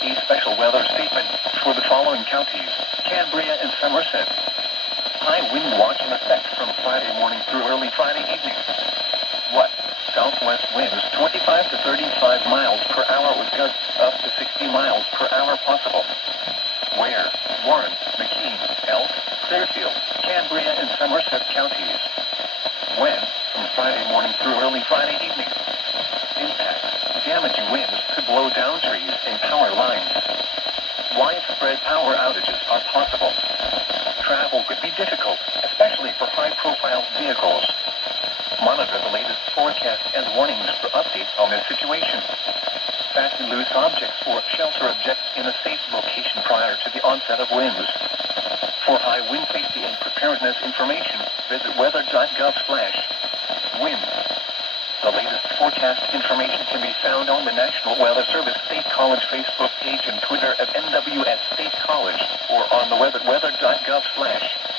A special weather statement for the following counties: Cambria and Somerset. High wind watch in effect from Friday morning through early Friday evening. What? Southwest winds 25 to 35 miles per hour with gusts up to 60 miles per hour possible. Where? Warren, McKean, Elk, Clearfield, Cambria and Somerset counties. When? From Friday morning through early Friday evening. Impact: damaging winds could blow down trees and power lines. Widespread power outages are possible. Travel could be difficult, especially for high-profile vehicles. Monitor the latest forecast and warnings for updates on this situation. Fasten loose objects or shelter objects in a safe location prior to the onset of winds. For high wind safety and preparedness information, visit weather.gov/wind. The latest forecast information can be found on the National Weather Service State College Facebook page and Twitter at NWS State College, or on the web at weather.gov/.